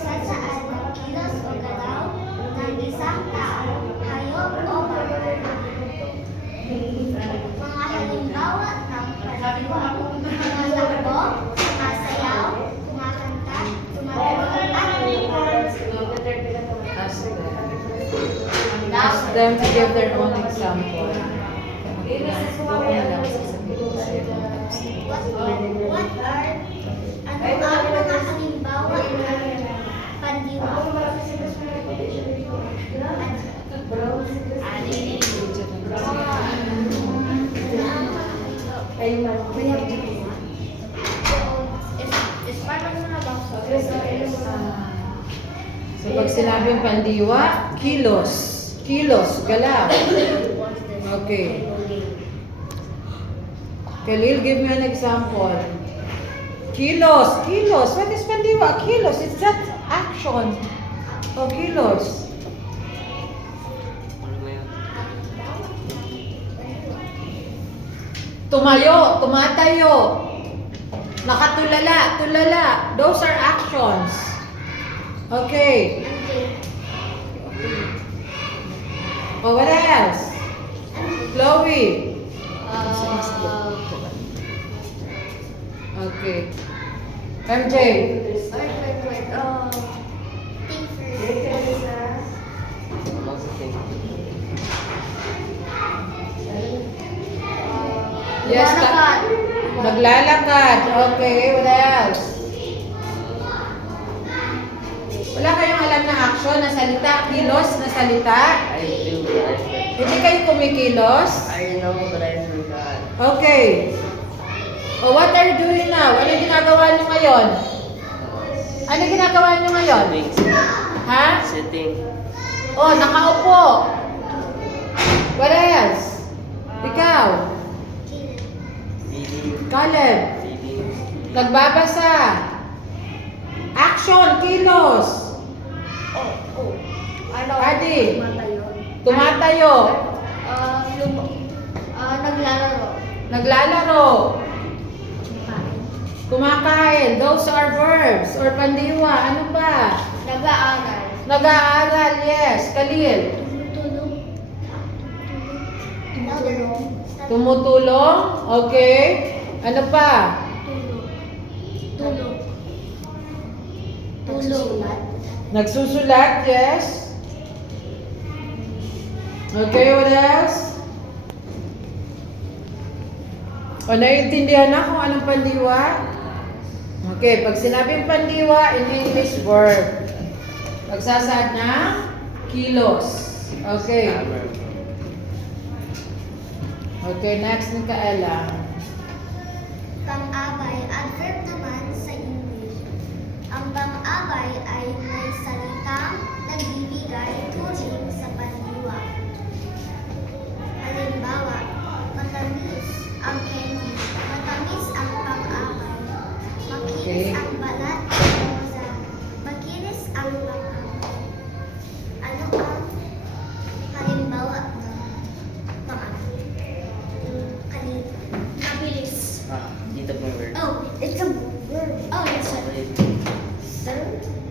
Nagsasaan ng kilos o galaw ng isang tao, hayop o bagay. Mga halimbawa ng pandiwa, tumatakbo, sumasayaw, kumakanta, tumatulog at Ask them to give their own example. What are ano ang mga halimbawa ng pandiwa? So pag sinabing pandiwa, kilos. Kilos, galaw. Okay. Khalil, give me an example. Kilos, kilos. What is pandiwa? Kilos, it's that action. Oh, kilos. Tumayo, tumatayo. Nakatulala, tulala. Those are actions. Okay. Oh, what else? Chloe. Okay. MJ. Yes, naglalakad. Okay, what else? Wala kayong alam na action, na salita, kilos, na salita? I do, Hindi kayo kumikilos? I know, but I forgot. Okay. Oh, what are you doing now? Ano ginagawa niyo ngayon? Ano ginagawa niyo ngayon? Ha? Sitting. Oh, nakaupo. What else? Ikaw? Reading. Caleb? Reading. Nagbabasa. Action, kilos. Adi. Tumatayo. Naglalaro. Naglalaro. Kumakain. Those are verbs or pandiwa. Ano pa? Nag-aaral. Nag-aaral, yes. Khalil. Tumutulong. Tumutulong. Tumutulong. Okay. Ano pa? Tulog. Tulog. Nagsusulat, yes. Okay, what else? O, naiintindihan na kung anong pandiwa? Okay, pag sinabing pandiwa, in English, verb. Pagsasaad na, kilos. Okay. Okay, next ni Kaela. Pang-abay, adverb naman sa English. Ang pang-abay ay may salitang nagbibigay turing sa pandiwa. Halimbawa, matamis ang candy, matamis ang pang-abay, makinis Okay. ang balat ng rosa, makinis ang pang-abay. Ano ang halimbawa ng pang-abay? Kanina. Mabilis. Dito po word. Oh, it's a word. Oh, it's a Wait. verb.